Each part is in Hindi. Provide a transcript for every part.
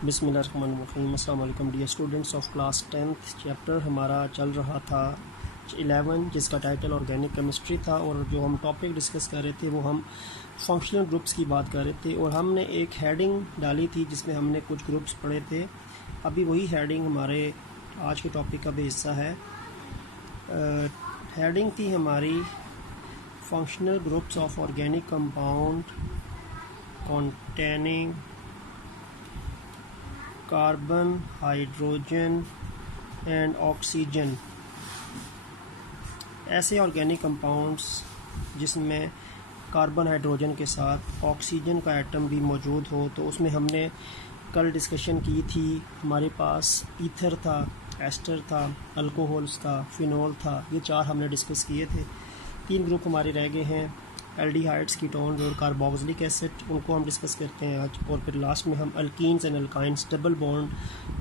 बिस्मिल्लाहिर्रहमानिर्रहीम। अस्सलाम वालेकुम dear students of class 10th। Chapter हमारा चल रहा था 11 जिसका टाइटल ऑर्गेनिक केमिस्ट्री था, और जो हम टॉपिक डिस्कस कर रहे थे वो हम फंक्शनल ग्रुप्स की बात कर रहे थे, और हमने एक हेडिंग डाली थी जिसमें हमने कुछ ग्रुप्स पढ़े थे। अभी वही हेडिंग हमारे आज के टॉपिक का भी हिस्सा है। हेडिंग थी हमारी functional groups of organic compound containing carbon, hydrogen and oxygen. ऐसे ऑर्गेनिक कंपाउंड्स जिसमें कार्बन हाइड्रोजन के साथ ऑक्सीजन का एटम भी मौजूद हो। तो उसमें हमने कल डिस्कशन की थी। हमारे पास ईथर था, एस्टर था, अल्कोहल्स था, फिनॉल था। ये चार हमने डिस्कस किए थे। 3 ग्रुप हमारे रह गए हैं, एल्डिहाइड्स, कीटोन्स और कार्बोक्सिलिक एसिड। उनको हम डिस्कस करते हैं आज। और फिर लास्ट में हम alkenes and alkynes, double bond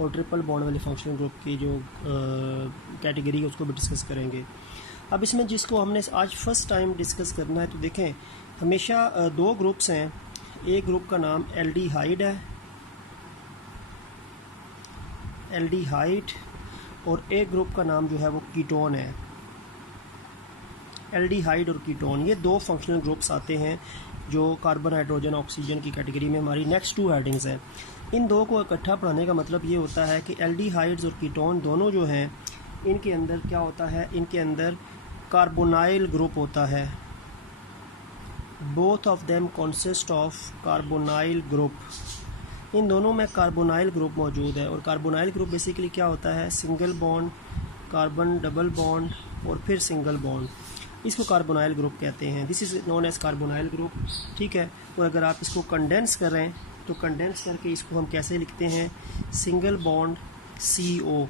और ट्रिपल बॉन्ड वाले फंक्शनल ग्रुप की जो कैटेगरी है उसको भी डिस्कस करेंगे। अब इसमें जिसको हमने आज फर्स्ट टाइम डिस्कस करना है, तो देखें हमेशा 2 ग्रुप्स हैं। एक ग्रुप का नाम एल्डिहाइड है, एल्डिहाइड, और एक ग्रुप का नाम जो है वो कीटोन है। एल्डिहाइड और कीटोन, ये 2 फंक्शनल ग्रुप्स आते हैं जो कार्बन, हाइड्रोजन, ऑक्सीजन की कैटेगरी में हमारी नेक्स्ट 2 हेडिंग्स हैं। इन 2 को इकट्ठा पढ़ाने का मतलब ये होता है कि एल्डिहाइड्स और कीटोन दोनों जो हैं, इनके अंदर क्या होता है, इनके अंदर कार्बोनाइल ग्रुप होता है। Both of them consist of carbonyl group. इन दोनों में कार्बोनाइल ग्रुप मौजूद है। और कार्बोनाइल ग्रुप बेसिकली क्या होता है, single bond, carbon double bond और फिर सिंगल बॉन्ड। इसको कार्बोनाइल ग्रुप कहते हैं। This is known as carbonyl group, ठीक है। और अगर आप इसको कंडेंस करें तो कंडेंस करके इसको हम कैसे लिखते हैं, सिंगल बॉन्ड CO।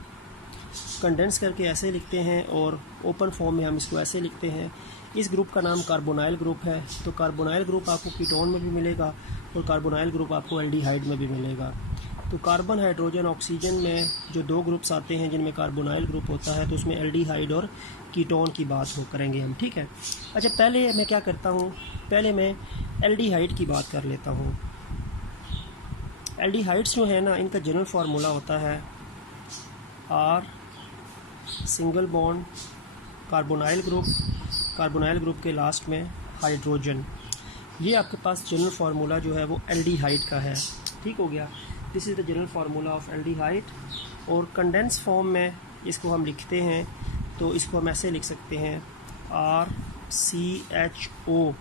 कंडेंस करके ऐसे लिखते हैं, और ओपन फॉर्म में हम इसको ऐसे लिखते हैं। इस ग्रुप का नाम कार्बोनाइल ग्रुप है। तो कार्बोनाइल ग्रुप आपको कीटोन में भी मिलेगा और कार्बोनाइल ग्रुप आपको एल्डिहाइड में भी मिलेगा। तो कार्बन, हाइड्रोजन, ऑक्सीजन में जो 2 ग्रुप्स आते हैं जिनमें कार्बोनाइल ग्रुप होता है, तो उसमें एल्डिहाइड और कीटोन की बात हो करेंगे हम, ठीक है। अच्छा, पहले मैं क्या करता हूँ, पहले मैं एल्डिहाइड की बात कर लेता हूँ। एल्डिहाइड्स जो है ना, इनका जनरल फार्मूला होता है R, single bond, carbonyl group, carbonyl group के लास्ट में हाइड्रोजन। ये आपके पास जनरल फार्मूला जो है वो एल्डिहाइड का है, ठीक हो गया। This is the general formula of aldehyde. और कंडेंस फॉर्म में इसको हम लिखते हैं, तो इसको हम ऐसे लिख सकते हैं RCHO,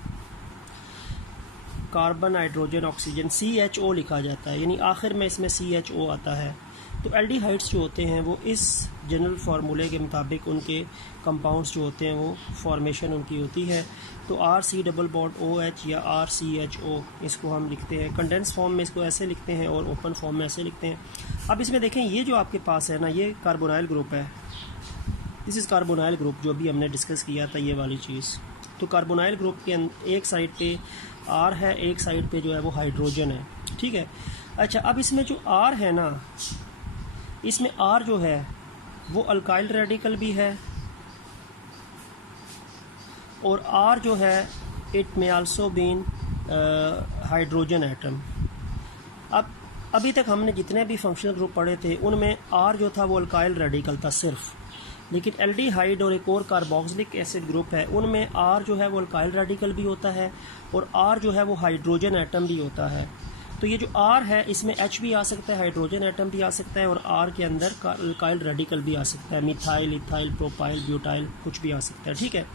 carbon, hydrogen, oxygen. CHO लिखा जाता है, यानी आखिर में इसमें CHO आता है। तो एल्डिहाइड्स जो होते हैं वो इस जनरल फार्मूले के मुताबिक उनके कंपाउंड्स जो होते हैं वो फॉर्मेशन उनकी होती है। तो RC डबल बॉन्ड OH या RCHO इसको हम लिखते हैं। कंडेंस फॉर्म में इसको ऐसे लिखते हैं और ओपन फॉर्म में ऐसे लिखते हैं। अब इसमें देखें, ये जो आपके पास है ना, ये कार्बोनाइल ग्रुप है। दिस इज़ कार्बोनाइल ग्रुप जो भी हमने डिस्कस किया था, ये वाली चीज़। तो कार्बोनाइल ग्रुप के एक साइड पे R है, एक साइड पे जो है वो हाइड्रोजन है, ठीक है। अच्छा, अब इसमें जो R है ना, इसमें R जो है वो अल्काइल रेडिकल भी है, और R जो है इट में आल्सो बीन हाइड्रोजन एटम। अब अभी तक हमने जितने भी फंक्शनल ग्रुप पढ़े थे उनमें R जो था वो अल्काइल रेडिकल था सिर्फ, लेकिन एल्डिहाइड और एक और कार्बोक्सिलिक एसिड ग्रुप है, उनमें R जो है वो अल्काइल रेडिकल भी होता है और R जो है वो हाइड्रोजन एटम भी होता है। तो ये जो R है इसमें H भी आ सकता है, हाइड्रोजन एटम भी आ सकता है, और R के अंदर अल्काइल रेडिकल भी आ सकता है, मिथाइल, इथाइल, प्रोपाइल, ब्यूटाइल, कुछ भी आ सकता है, ठीक है।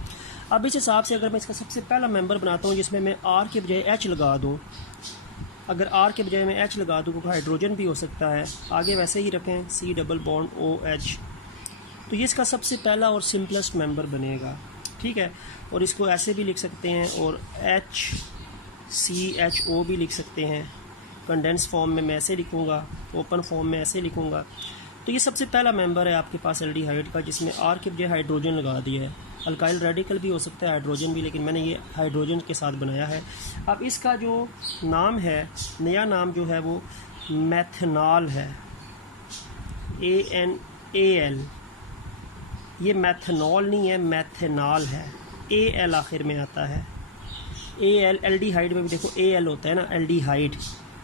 अब इस हिसाब से अगर मैं इसका सबसे पहला मेंबर बनाता हूँ जिसमें मैं R के बजाय H लगा दूँ, अगर R के बजाय मैं H लगा दूँ, क्योंकि हाइड्रोजन भी हो सकता है, आगे वैसे ही रखें C डबल बॉन्ड OH, तो ये इसका सबसे पहला और सिंपलेस्ट मेंबर बनेगा, ठीक है। और इसको ऐसे भी लिख सकते हैं, और HCHO भी लिख सकते हैं। कंडेंस फॉर्म में मैं ऐसे लिखूँगा, ओपन फॉर्म में ऐसे लिखूँगा। तो ये सबसे पहला मेंबर है आपके पास एल्डिहाइड का, जिसमें R के बजाय हाइड्रोजन लगा दिया है। अल्काइल रेडिकल भी हो सकता है, हाइड्रोजन भी, लेकिन मैंने ये हाइड्रोजन के साथ बनाया है। अब इसका जो नाम है, नया नाम जो है वो मैथनॉल है, ANAL। ये मैथनॉल नहीं है, मैथनॉल है, AL आखिर में आता है। AL एल्डिहाइड में भी देखो AL होता है ना, एल्डिहाइड।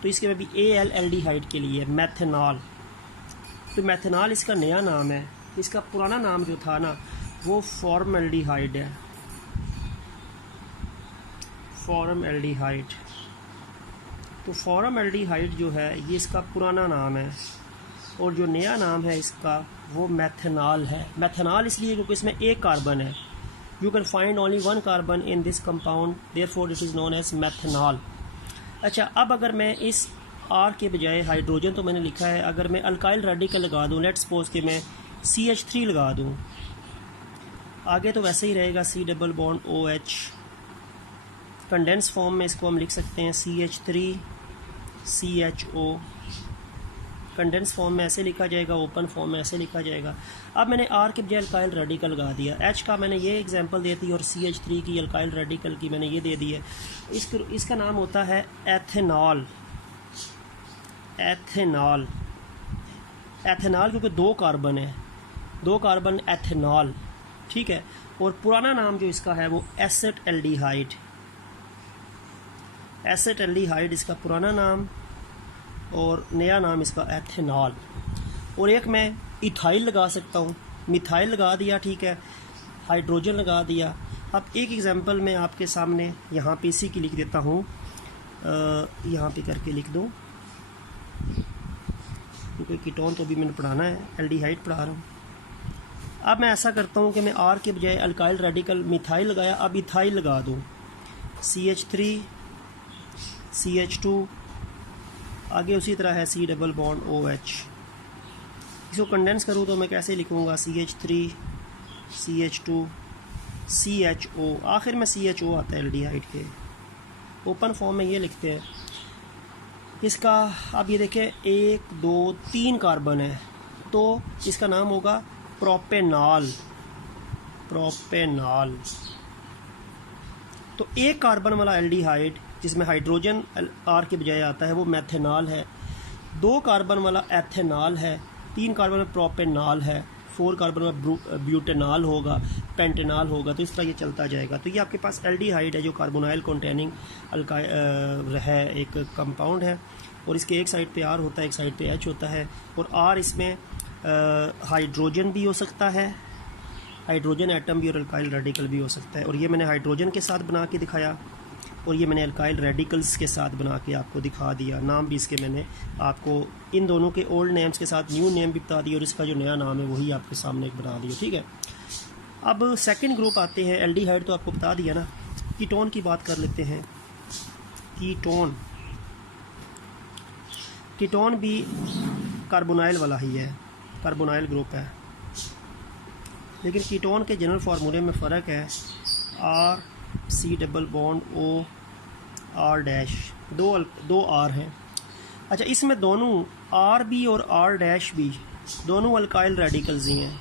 तो इसके में भी AL एल्डिहाइड के लिए मैथनॉल। तो मैथनॉल इसका नया नाम है, इसका पुराना नाम जो था ना वो फॉर्मल्डिहाइड है, फॉर्मल्डिहाइड। तो फॉर्मल्डिहाइड जो है ये इसका पुराना नाम है और जो नया नाम है इसका वो मैथनॉल है। मैथनॉल इसलिए क्योंकि इसमें एक कार्बन है। You can find only one carbon in this compound, therefore it is known as methanol. अच्छा, अब अगर मैं इस R के बजाय हाइड्रोजन तो मैंने लिखा है, अगर मैं अल्काइल रेडिकल लगा दूँ, लेट्स सपोज कि मैं CH3 लगा दूँ, आगे तो वैसे ही रहेगा C double bond OH। Condense form में इसको हम लिख सकते हैं CH3 CHO। कंडेंस फॉर्म में ऐसे लिखा जाएगा, ओपन फॉर्म में ऐसे लिखा जाएगा। अब मैंने R के बजाय अल्काइल रेडिकल लगा दिया, H का मैंने ये एग्जांपल दे दी और CH3 की अल्काइल रेडिकल की मैंने ये दे दी है। इसका नाम होता है एथेनॉल। एथेनॉल, एथेनॉल क्योंकि दो कार्बन है, दो कार्बन एथेनॉल, ठीक है। और पुराना नाम जो इसका है वो एसेट एल्डिहाइड। एसेट एल्डिहाइड इसका पुराना नाम और नया नाम इसका एथेनॉल। और एक मैं इथाइल लगा सकता हूँ, मिथाइल लगा दिया, ठीक है, हाइड्रोजन लगा दिया। अब एक एग्जांपल मैं आपके सामने यहाँ पे इसी की लिख देता हूँ, यहाँ पे करके लिख दूँ क्योंकि कीटोन तो भी मैंने पढ़ाना है, एल्डिहाइड पढ़ा रहा हूँ। अब मैं ऐसा करता हूँ कि मैं R के बजाय अल्काइल रेडिकल मिथाइल लगाया, अब इथाइल लगा दूँ, CH3 CH2, आगे उसी तरह है C डबल बॉन्ड OH। इसको कंडेंस करूँ तो मैं कैसे लिखूँगा, CH3 CH2 CHO, आखिर में CHO आता है एल्डिहाइड के। ओपन फॉर्म में ये लिखते हैं इसका। अब ये देखें 1 2 3 कार्बन है तो इसका नाम होगा प्रोपेनॉल। प्रोपेनॉल तो एक कार्बन वाला एल्डिहाइड जिसमें हाइड्रोजन R के बजाय आता है वो मैथेनॉल है। 2 कार्बन वाला एथेनॉल है, 3 कार्बन में प्रोपेनॉल है, 4 कार्बन में ब्यूटेनॉल होगा, पेंटेनॉल होगा। तो इस तरह ये चलता जाएगा। तो ये आपके पास एल्डिहाइड है जो कार्बोनाइल कंटेनिंग है, एक कंपाउंड है और इसके एक साइड पे R होता है, एक साइड पे H होता है। और R इसमें हाइड्रोजन भी हो सकता है, हाइड्रोजन एटम भी, और अल्काइल रेडिकल भी हो सकता है। और ये मैंने हाइड्रोजन के साथ बना के दिखाया और ये मैंने अल्काइल रेडिकल्स के साथ बना के आपको दिखा दिया। नाम भी इसके मैंने आपको इन दोनों के ओल्ड नेम्स के साथ न्यू नेम भी बता दिया और इसका जो नया नाम है वही आपके सामने एक बना दिया, ठीक है। अब सेकंड ग्रुप आते हैं, एल्डिहाइड तो आपको बता दिया ना। कीटोन की बात कर लेते हैं। कीटोन, कीटोन भी कार्बोनाइल वाला ही है, कार्बोनाइल ग्रुप है, लेकिन कीटोन के जनरल फार्मूले में फ़र्क है। R C double bond O R dash, दो R हैं। अच्छा, इसमें दोनों R भी और R डैश भी दोनों अल्काइल रेडिकल्स ही हैं।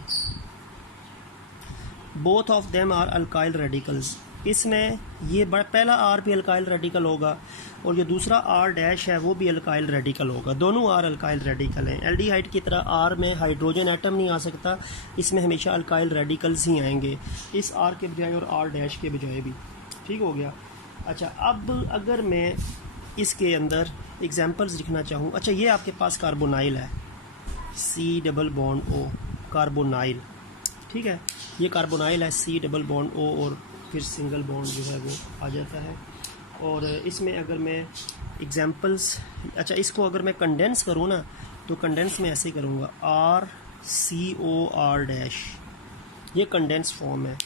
Both of them are alkyl radicals. इसमें ये पहला R भी अल्काइल रेडिकल होगा और जो दूसरा R डैश है वो भी अल्काइल रेडिकल होगा। दोनों R अल्काइल रेडिकल हैं। एल्डिहाइड की तरह R में हाइड्रोजन एटम नहीं आ सकता, इसमें हमेशा अल्काइल रेडिकल्स ही आएंगे, इस R के बजाय और R डैश के बजाय भी, ठीक हो गया। अच्छा, अब अगर मैं इसके अंदर एग्जांपल्स लिखना चाहूँ, अच्छा ये आपके पास कार्बोनाइल है, C double bond O, carbonyl, ठीक है, ये कार्बोनाइल है, C डबल बॉन्ड O और फिर सिंगल बॉन्ड जो है वो आ जाता है। और इसमें अगर मैं एग्जांपल्स, अच्छा इसको अगर मैं कंडेंस करूँ ना तो कंडेंस में ऐसे करूँगा, RCOR डैश, ये कंडेंस फॉर्म है।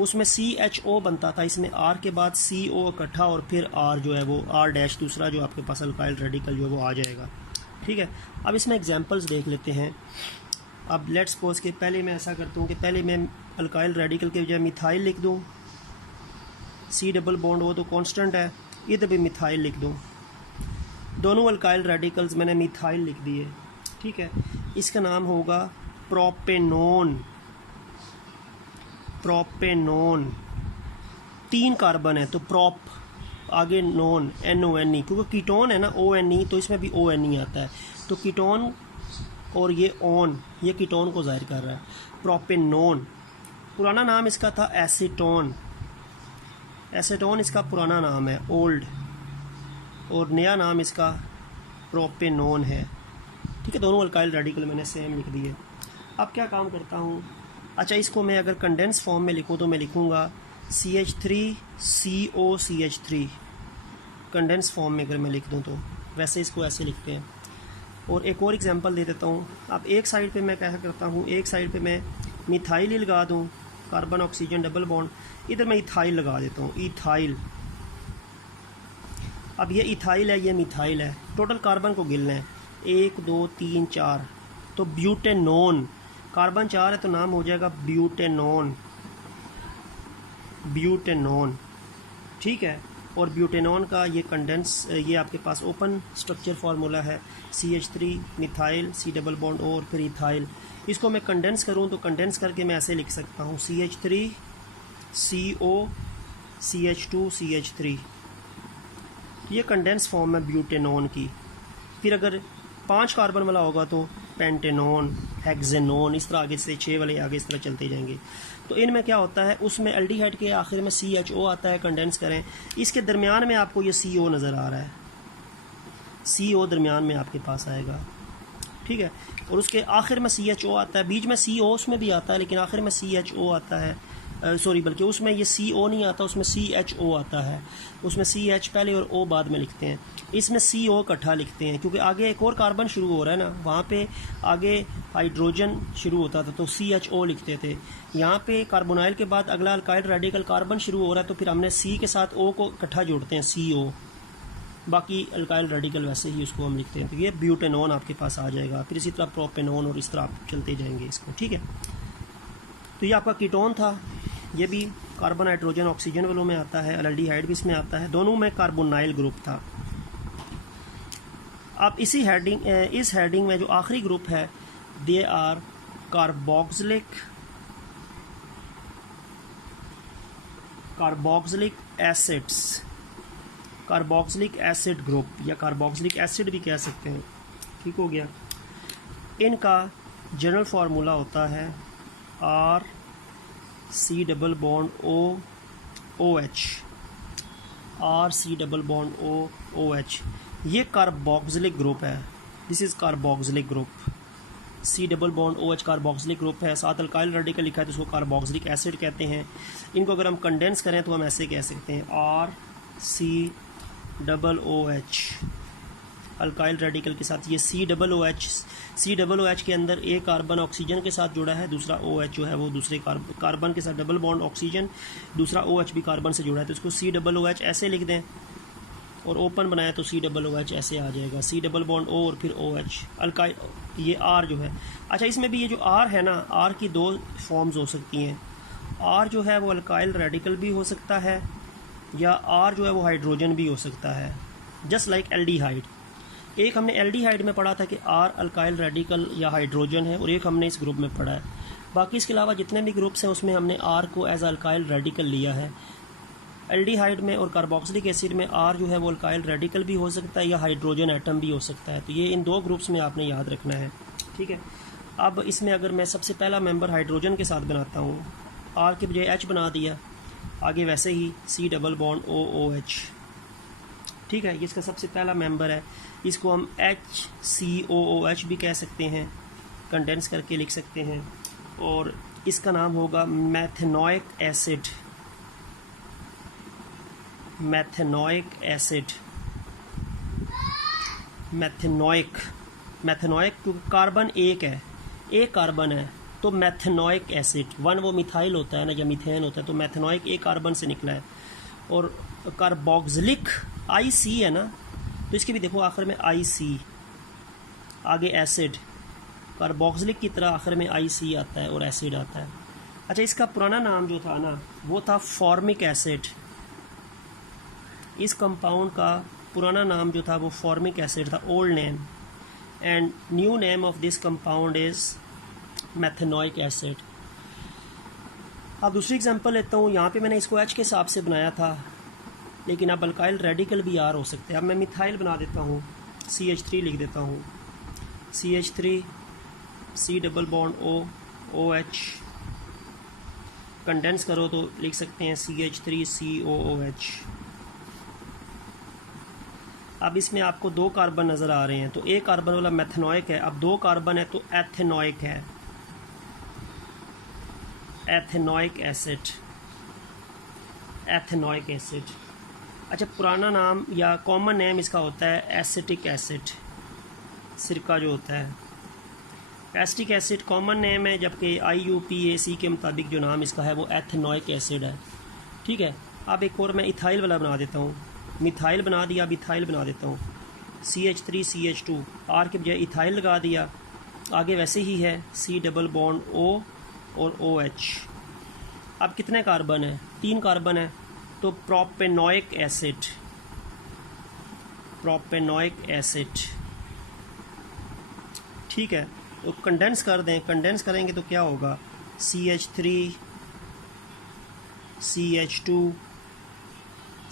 उसमें CHO बनता था, इसमें R के बाद CO इकट्ठा और फिर R जो है वो R डैश दूसरा जो आपके पास अल्काइल रेडिकल जो है वो आ जाएगा, ठीक है। अब इसमें एग्जांपल्स देख लेते हैं। अब लेट्स सपोज के पहले मैं ऐसा करता हूँ कि पहले मैं अल्काइल रेडिकल के बजाय मिथाइल लिख दूँ, C डबल बॉन्ड वो तो कांस्टेंट है, इधर भी मिथाइल लिख दूँ। दोनों अल्काइल रेडिकल्स मैंने मिथाइल लिख दिए, ठीक है। इसका नाम होगा प्रोपेनोन। प्रोपेनोन 3 कार्बन है तो प्रोप, आगे नोन NONE, क्योंकि कीटोन है ना ONE, तो इसमें भी ONE आता है। तो कीटोन और ये ऑन, ये कीटोन को जाहिर कर रहा है। प्रोपेनोन, पुराना नाम इसका था एसीटोन। एसीटोन इसका पुराना नाम है, ओल्ड, और नया नाम इसका प्रोपेनॉन है। ठीक है, दोनों अल्काइल रेडिकल मैंने सेम लिख दिए। अब क्या काम करता हूँ, अच्छा इसको मैं अगर कंडेंस फॉर्म में लिखूँ तो मैं लिखूँगा CH3COCH3। कंडेंस फॉर्म में अगर मैं लिख दूँ तो वैसे इसको ऐसे लिखते हैं। और एक और एग्जांपल दे देता हूँ। अब एक साइड पे मैं क्या करता हूँ, एक साइड पे मैं मिथाइल लगा दूँ, कार्बन ऑक्सीजन डबल बॉन्ड, इधर मैं इथाइल लगा देता हूँ, इथाइल। अब ये इथाइल है, ये मिथाइल है, टोटल कार्बन को गिनना है 1 2 3 4, तो ब्यूटेनॉन, कार्बन 4 है तो नाम हो जाएगा ब्यूटेनॉन, ब्यूटेनॉन। ठीक है, और ब्यूटेनॉन का ये कंडेंस, ये आपके पास ओपन स्ट्रक्चर फार्मूला है CH3 methyl C double bond O और फिर इथाइल। इसको मैं कंडेंस करूँ तो कंडेंस करके मैं ऐसे लिख सकता हूँ CH3 CO CH2 CH3। ये कंडेंस फॉर्म है ब्यूटेनॉन की। फिर अगर 5 कार्बन वाला होगा तो पेंटेनॉन, हेक्सेनॉन, इस तरह आगे से 6 वाले आगे इस तरह चलते जाएंगे। तो इनमें क्या होता है, उसमें एल्डिहाइड के आखिर में CHO आता है, कंडेंस करें, इसके दरमियान में आपको ये CO नज़र आ रहा है, CO दरमियान में आपके पास आएगा। ठीक है, और उसके आखिर में CHO आता है, बीच में CO उसमें भी आता है लेकिन आखिर में CHO आता है, सॉरी बल्कि उसमें ये CO नहीं आता, उसमें CHO आता है, उसमें CH पहले और O बाद में लिखते हैं, इसमें CO इकट्ठा लिखते हैं क्योंकि आगे एक और कार्बन शुरू हो रहा है ना, वहाँ पे आगे हाइड्रोजन शुरू होता था तो CHO लिखते थे। यहाँ पे कार्बोनाइल के बाद अगला अल्काइल रेडिकल कार्बन शुरू हो रहा है तो फिर हमने C के साथ O को इकट्ठा जोड़ते हैं CO, बाकी अल्काइल रेडिकल वैसे ही उसको हम लिखते हैं। तो ये ब्यूटेनॉन आपके पास आ जाएगा, फिर इसी तरह प्रोपेनॉन और इस तरह आप चलते जाएंगे इसको। ठीक है, तो ये आपका कीटोन था, ये भी कार्बन हाइड्रोजन ऑक्सीजन वालों में आता है, एल्डिहाइड भी इसमें आता है, दोनों में कार्बोनाइल ग्रुप था। अब इस हेडिंग में जो आखिरी ग्रुप है, they are carboxylic acids, carboxylic acid group या कार्बोक्सिलिक एसिड भी कह सकते हैं। ठीक हो गया। इनका जनरल फार्मूला होता है RC double bond OH, RC double bond OH। ये कार्बोक्सिलिक ग्रुप है, this is carboxylic group. C double bond OH carboxylic group है, साथ अल्काइल रेडिकल लिखा है तो उसको कार्बोक्सिलिक एसिड कहते हैं। इनको अगर हम कंडेंस करें तो हम ऐसे कह सकते हैं RC double OH, alkyl radical के साथ ये C डबल OH के अंदर एक कार्बन ऑक्सीजन के साथ जुड़ा है, दूसरा OH जो है वो दूसरे कार्बन के साथ डबल बॉन्ड ऑक्सीजन, दूसरा OH भी कार्बन से जुड़ा है तो इसको C डबल OH ऐसे लिख दें और ओपन बनाया तो C डबल OH ऐसे आ जाएगा, C डबल बॉन्ड O और फिर OH अल्काइल, ये R जो है। अच्छा इसमें भी ये जो R है ना, R की 2 फॉर्म्स हो सकती हैं। R जो है वो अल्काइल रेडिकल भी हो सकता है या R जो है वो हाइड्रोजन भी हो सकता है, जस्ट लाइक एल्डिहाइड। एक हमने एल्डिहाइड में पढ़ा था कि R अल्काइल रेडिकल या हाइड्रोजन है और एक हमने इस ग्रुप में पढ़ा है। बाकी इसके अलावा जितने भी ग्रुप्स हैं उसमें हमने R को एज अल्काइल रेडिकल लिया है। एल्डिहाइड में और कार्बोक्सिलिक एसिड में R जो है वो अल्काइल रेडिकल भी हो सकता है या हाइड्रोजन एटम भी हो सकता है। तो ये इन 2 ग्रुप्स में आपने याद रखना है। ठीक है, अब इसमें अगर मैं सबसे पहला मेंबर हाइड्रोजन के साथ बनाता हूँ, R के बजाय H बना दिया, आगे वैसे ही C डबल बॉन्ड OH। ठीक है, ये इसका सबसे पहला मेंबर है, इसको हम HCOOH भी कह सकते हैं, कंडेंस करके लिख सकते हैं, और इसका नाम होगा methanoic acid, methanoic acid, methanoic क्योंकि कार्बन एक है, एक कार्बन है तो मेथेनोइक एसिड, 1 वो मिथाइल होता है ना या मीथेन होता है, तो मेथेनोइक एक कार्बन से निकला है। और कार्बोक्सिलिक IC है ना, तो इसके भी देखो आखिर में IC, आगे एसिड, कार्बोक्सिलिक की तरह आखिर में IC आता है और एसिड आता है। अच्छा इसका पुराना नाम जो था ना वो था फॉर्मिक एसिड, इस कंपाउंड का पुराना नाम जो था वो फॉर्मिक एसिड था, old name, and new name of this compound is methanoic acid. अब दूसरी एग्जांपल लेता हूँ, यहाँ पे मैंने इसको H के हिसाब से बनाया था लेकिन अब अल्काइल रेडिकल भी R हो सकते हैं। अब मैं मिथाइल बना देता हूँ, CH3 लिख देता हूँ, CH3 C double bond OH, condense करो तो लिख सकते हैं CH3COOH। अब इसमें आपको 2 कार्बन नज़र आ रहे हैं, तो एक कार्बन वाला मेथनोइक है, अब 2 कार्बन है तो एथेनोइक है, एथेनोइक एसिड, एथेनोइक एसिड। अच्छा, पुराना नाम या कॉमन नेम इसका होता है एसिटिक एसिड, सिरका जो होता है। एसिटिक एसिड कॉमन नेम है, जबकि IUPAC के मुताबिक जो नाम इसका है वो एथेनोइक एसिड है। ठीक है, अब एक और मैं इथाइल वाला बना देता हूँ, मिथाइल बना दिया, अब इथाइल बना देता हूँ। CH3CH2, R के बजाय इथाइल लगा दिया, आगे वैसे ही है C डबल बॉन्ड O और OH। अब कितने कार्बन है? 3 कार्बन है, तो प्रोपेनोइक एसिड, प्रोपेनोइक एसिड। ठीक है, तो कंडेंस कर दें, कंडेंस करेंगे तो क्या होगा? CH3 CH2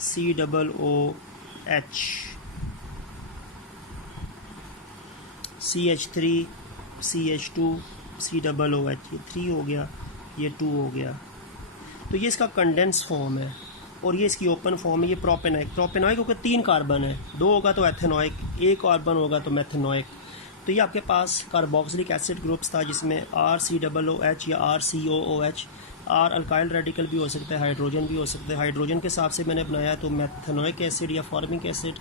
COOH, CH3 CH2 COOH, ये 3 हो गया, ये 2 हो गया। तो ये इसका कंडेंस फॉर्म है और ये इसकी ओपन फॉर्म है। ये प्रोपेनोइक, प्रोपेनोइक होकर 3 कार्बन है, 2 होगा तो एथेनोइक, 1 कार्बन होगा तो मेथेनोइक। तो ये आपके पास कार्बोक्सिलिक एसिड ग्रुप्स था जिसमें RCOOH या RCOOH, R अल्काइल रेडिकल भी हो सकता है, हाइड्रोजन भी हो सकता है। हाइड्रोजन के हिसाब से मैंने बनाया तो मेथेनोइक एसिड या formic acid.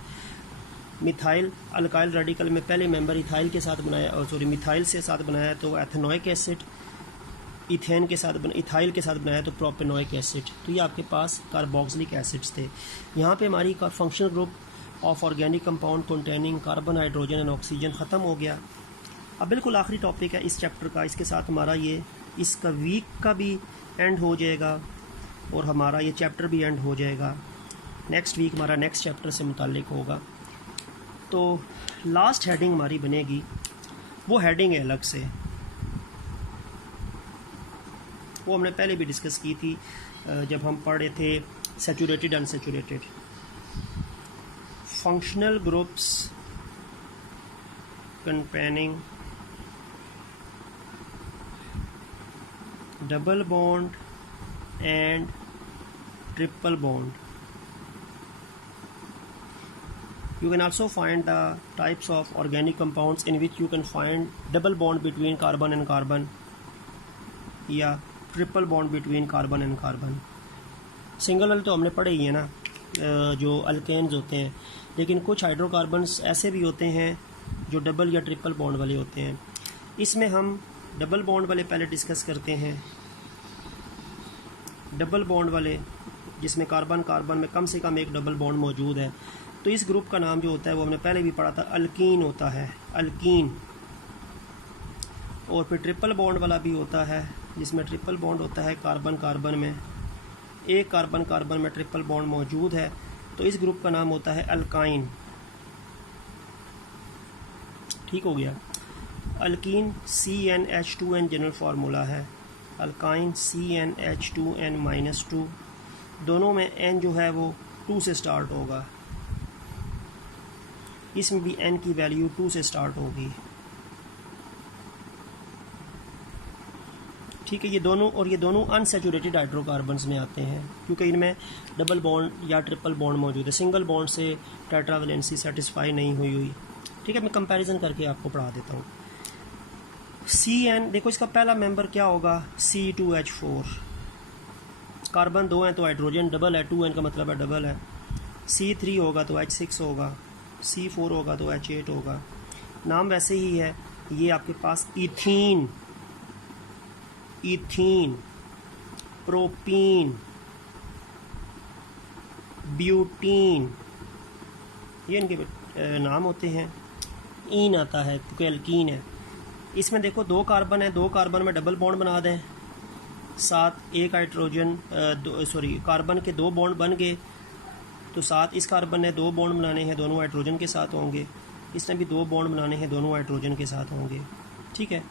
Methyl alkyl radical में पहले मेंबर इथाइल के साथ बनाया, और सॉरी मिथाइल से साथ बनाया तो एथेनोइक एसिड। इथेन के साथ इथाइल के साथ बनाया तो प्रोपेनोइक एसिड। तो ये आपके पास कार्बोक्सिलिक एसिड्स थे। यहाँ पे हमारी functional group of organic compound containing carbon, hydrogen and oxygen ख़त्म हो गया। अब बिल्कुल आखिरी टॉपिक है इस चैप्टर का, इसके साथ हमारा ये इसका वीक का भी एंड हो जाएगा और हमारा ये चैप्टर भी एंड हो जाएगा। नेक्स्ट वीक हमारा नेक्स्ट चैप्टर से मुताल्लिक होगा। तो लास्ट हेडिंग हमारी बनेगी, वो हेडिंग है अलग से, वो हमने पहले भी डिस्कस की थी जब हम पढ़ रहे थे saturated unsaturated. Functional groups containing double bond and triple bond. You can also find the types of organic compounds in which you can find double bond between carbon and carbon या triple bond between carbon and carbon. Single वाले तो हमने पढ़े ही है ना, जो अल्केन्स होते हैं, लेकिन कुछ हाइड्रोकार्बन्स ऐसे भी होते हैं जो डबल या ट्रिपल बॉन्ड वाले होते हैं। इसमें हम डबल बॉन्ड वाले पहले डिस्कस करते हैं। डबल बॉन्ड वाले जिसमें कार्बन कार्बन में कम से कम एक डबल बॉन्ड मौजूद है, तो इस ग्रुप का नाम जो होता है वो हमने पहले भी पढ़ा था, अल्कीन होता है, अल्कीन। और फिर ट्रिपल बॉन्ड वाला भी होता है जिसमें ट्रिपल बॉन्ड होता है कार्बन कार्बन में, एक कार्बन कार्बन में ट्रिपल बॉन्ड मौजूद है, तो इस ग्रुप का नाम होता है अल्काइन। ठीक हो गया। अल्कीन CnH2n जनरल फार्मूला है, अल्काइन CnH2n-2, दोनों में n जो है वो 2 से स्टार्ट होगा, इसमें भी n की वैल्यू 2 से स्टार्ट होगी। ठीक है, ये दोनों अनसैचुरेटेड हाइड्रोकार्बन्स में आते हैं क्योंकि इनमें डबल बॉन्ड या ट्रिपल बॉन्ड मौजूद है, सिंगल बॉन्ड से टेट्रावेलेंसी सेटिस्फाई नहीं हुई। ठीक है, मैं कंपैरिजन करके आपको पढ़ा देता हूँ। Cn, देखो इसका पहला मेंबर क्या होगा, C2H4, कार्बन 2 हैं तो हाइड्रोजन डबल है, 2n का मतलब है डबल है। C3 होगा तो H6 होगा, C4 होगा तो H8 होगा। नाम वैसे ही है। ये आपके पास इथीन, इथीन, प्रोपीन, ब्यूटीन, ये इनके नाम होते हैं। ईन आता है क्योंकि अल्कीन है। इसमें देखो 2 कार्बन है, 2 कार्बन में डबल बॉन्ड बना दें, साथ एक हाइड्रोजन कार्बन के 2 बॉन्ड बन गए, तो साथ इस कार्बन ने 2 बॉन्ड बनाने हैं, दोनों हाइड्रोजन के साथ होंगे, इसने भी 2 बॉन्ड बनाने हैं, दोनों हाइड्रोजन के साथ होंगे। ठीक है,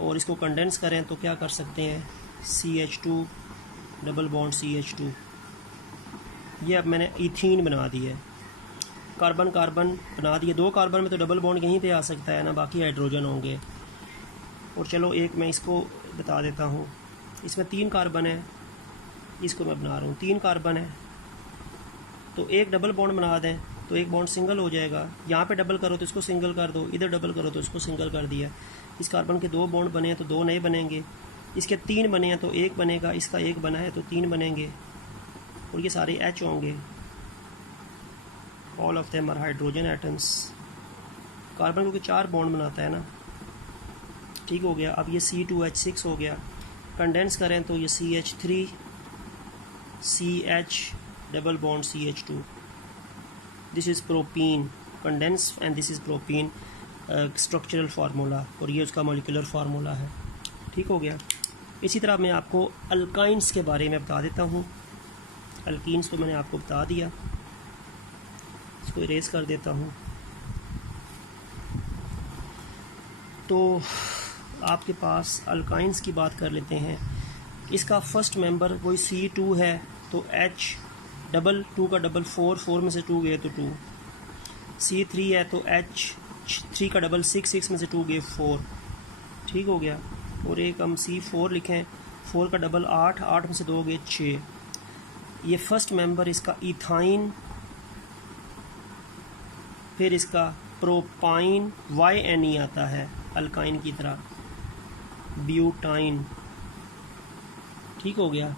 और इसको कंडेंस करें तो क्या कर सकते हैं, CH2 डबल बॉन्ड CH2, ये अब मैंने इथीन बना दी है। कार्बन कार्बन बना दिए, 2 कार्बन में तो डबल बॉन्ड यहीं पे आ सकता है ना, बाकी हाइड्रोजन होंगे। और चलो एक मैं इसको बता देता हूँ, इसमें 3 कार्बन है, इसको मैं बना रहा हूँ 3 कार्बन है, तो एक डबल बॉन्ड बना दें, तो एक बॉन्ड सिंगल हो जाएगा। यहाँ पे डबल करो तो इसको सिंगल कर दो, इधर डबल करो तो इसको सिंगल कर दिया। इस कार्बन के 2 बॉन्ड बने हैं तो 2 नए बनेंगे, इसके 3 बने हैं तो 1 बनेगा, इसका 1 बना है तो 3 बनेंगे, और ये सारे H होंगे। All of them are hydrogen atoms. Carbon क्योंकि 4 बॉन्ड बनाता है ना, ठीक हो गया। अब ये C2H6 हो गया। कंडेंस करें तो ये CH3 CH double bond CH2। This is propene condense and this is propene structural formula, और ये उसका मॉलिक्यूलर फार्मूला है, ठीक हो गया। इसी तरह मैं आपको अल्काइंस के बारे में बता देता हूँ। अल्कीन्स तो मैंने आपको बता दिया, इसको इरेज कर देता हूँ। तो आपके पास अल्काइंस की बात कर लेते हैं। इसका फर्स्ट मेंबर कोई C2 है तो H डबल 2 का डबल 4 में से 2 गए तो 2। C3 है तो H 3 का डबल 6 में से 2 गए 4, ठीक हो गया। और एक हम C4 लिखें, 4 का डबल 8 में से 2 गए 6। ये फर्स्ट मेंबर इसका इथाइन, फिर इसका प्रोपाइन YNE आता है अल्काइन की तरह, ब्यूटाइन, ठीक हो गया।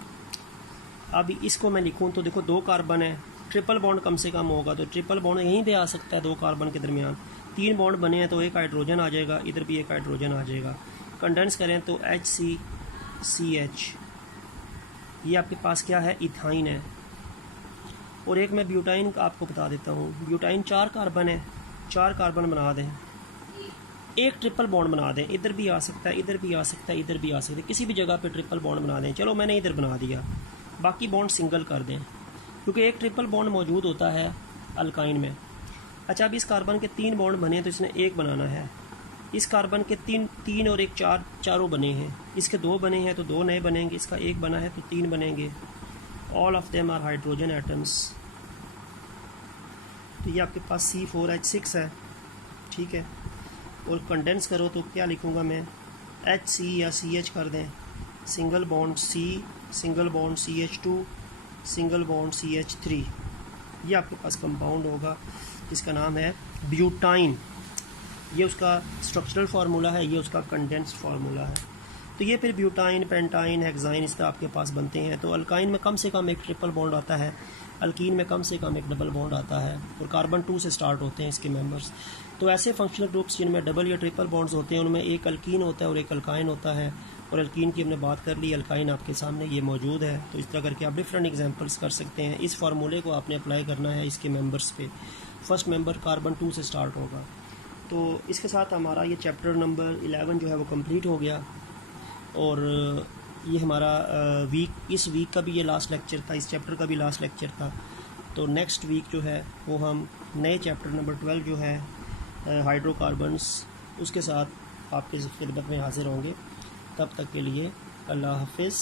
अब इसको मैं लिखूं तो देखो 2 कार्बन है, ट्रिपल बॉन्ड कम से कम होगा, तो ट्रिपल बॉन्ड यहीं पे आ सकता है 2 कार्बन के दरमियान। 3 बॉन्ड बने हैं तो 1 हाइड्रोजन आ जाएगा, इधर भी 1 हाइड्रोजन आ जाएगा। कंडेंस करें तो HCCH, ये आपके पास क्या है, इथाइन है। और एक मैं ब्यूटाइन आपको बता देता हूँ। ब्यूटाइन 4 कार्बन है, 4 कार्बन बना दें, एक ट्रिपल बॉन्ड बना दें, इधर भी आ सकता है, इधर भी आ सकता है, इधर भी आ सकता है, किसी भी जगह पे ट्रिपल बॉन्ड बना दें। चलो मैंने इधर बना दिया, बाकी बॉन्ड सिंगल कर दें, क्योंकि एक ट्रिपल बॉन्ड मौजूद होता है अल्काइन में। अच्छा, अब इस कार्बन के 3 बॉन्ड बने तो इसने 1 बनाना है। इस कार्बन के 3 और 1 4 चारों बने हैं, इसके 2 बने हैं तो 2 नए बनेंगे, इसका 1 बना है तो 3 बनेंगे। All of them are hydrogen atoms. तो ये आपके पास C4H6 है, ठीक है। और कंडेंस करो तो क्या लिखूँगा मैं, HC या CH कर दें, single bond C, single bond CH2, single bond CH3। ये आपके पास कंपाउंड होगा जिसका नाम है ब्यूटाइन। ये उसका स्ट्रक्चरल फार्मूला है, ये उसका कंडेंस्ड फार्मूला है। तो ये फिर ब्यूटाइन, पेंटाइन, हेक्साइन इस तरह आपके पास बनते हैं। तो अल्काइन में कम से कम एक ट्रिपल बॉन्ड आता है, अल्कीन में कम से कम एक डबल बॉन्ड आता है, और कार्बन 2 से स्टार्ट होते हैं इसके मेंबर्स। तो ऐसे फंक्शनल ग्रुप्स जिनमें डबल या ट्रिपल बॉन्ड्स होते हैं उनमें एक अल्कीन होता है और एक अल्काइन होता है। और अल्कीन की हमने बात कर ली, अल्काइन आपके सामने ये मौजूद है। तो इस तरह करके आप डिफरेंट एग्जांपल्स कर सकते हैं। इस फार्मूले को आपने अप्लाई करना है इसके मेंबर्स पे। फर्स्ट मेंबर कार्बन 2 से स्टार्ट होगा। तो इसके साथ हमारा ये चैप्टर नंबर 11 जो है वो कंप्लीट हो गया, और ये हमारा इस वीक का भी ये लास्ट लेक्चर था, इस चैप्टर का भी लास्ट लेक्चर था। तो नेक्स्ट वीक जो है वो हम नए चैप्टर नंबर 12 जो है हाइड्रोकार्बन्स, उसके साथ आपके खिदमत में हाजिर होंगे। तब तक के लिए अल्लाह हाफिज़।